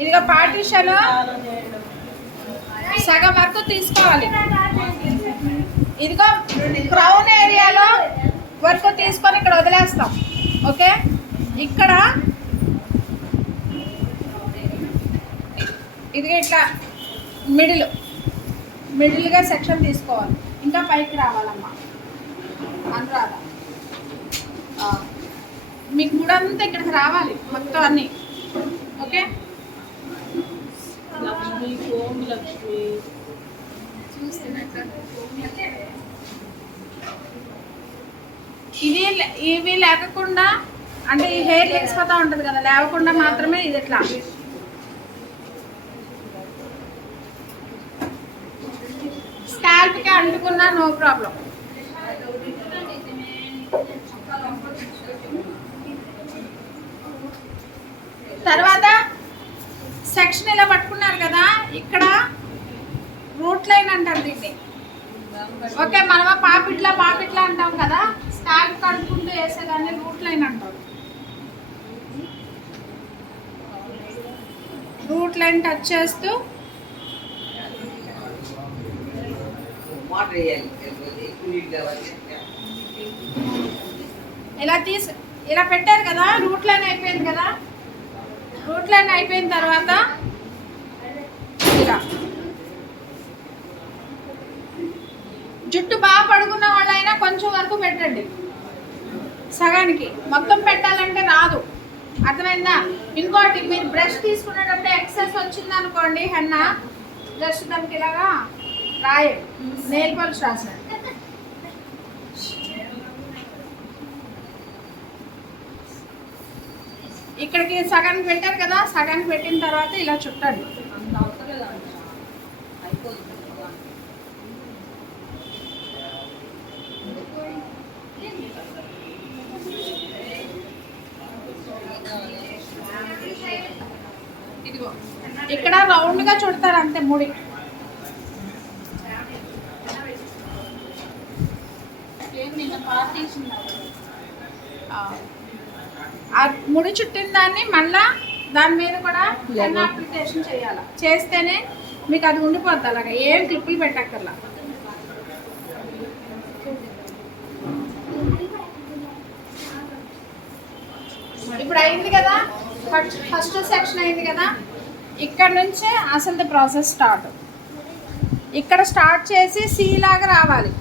ఇదిగో పార్టీషన్ సగం వరకు తీసుకోవాలి. ఇదిగో క్రౌన్ ఏరియాలో వరకు తీసుకొని ఇక్కడ వదిలేస్తాం. ఓకే, ఇక్కడ ఇదిగో ఇట్లా మిడిల్గా సెక్షన్ తీసుకోవాలి. ఇంకా పైకి రావాలమ్మా అనురాధ, మీకు గుడంతా ఇక్కడికి రావాలి మొత్తం అన్నీ. ఓకే, ఇవి లేకుండా అంటే ఈ హెయిర్ లేచిపోతూ ఉంటుంది కదా, లేవకుండా మాత్రమే ఇది ఎట్లా స్కాల్ప్కి అంటుకున్నా నో ప్రాబ్లం. తర్వాత సెక్షన్ ఇలా పట్టుకున్నారు కదా, ఇక్కడ రూట్ లైన్ అంటారు దీన్ని. ఓకే, మనమా పాపిట్లా అంటాం కదా, స్కాల్ప్ కట్టుకుంటూ వేసేదాన్ని రూట్ లైన్ అంటారు. రూట్ లైన్ టచ్ చేస్తూ ఇలా పెట్టారు కదా, రూట్ లైన్ అయిపోయింది కదా. రూట్ లైన్ అయిపోయిన తర్వాత ఇలా జుట్టు బాగా పడుకున్న వాళ్ళైనా కొంచెం వరకు పెట్టండి, సగానికి. మొత్తం పెట్టాలంటే రాదు, అర్థమైందా? ఇంకోటి, మీరు బ్రష్ తీసుకునేటప్పుడు ఎక్సెస్ వచ్చింది అనుకోండి, హెన్నా జస్ట్ దానికి ఇలాగా రాయండి, నెయిల్ పాలిష్ రాసండి. ఇక్కడికి సగానికి పెట్టారు కదా, సగానికి పెట్టిన తర్వాత ఇలా చుట్టండి. ఇదిగో ఇక్కడ రౌండ్గా చుడతారు అంతే. ముడి ముడి చుట్టిన దాన్ని మళ్ళా దాని మీద కూడా అప్లికేషన్ చేయాలి. చేస్తేనే మీకు అది ఉండిపోద్ది. అలాగా ఏం క్లిప్పులు పెట్టక్కర్లా. ఇప్పుడు అయింది కదా, ఫస్ట్ సెక్షన్ అయింది కదా. ఇక్కడ నుంచే అసలు ప్రాసెస్ స్టార్ట్. ఇక్కడ స్టార్ట్ చేసి సి లాగా రావాలి.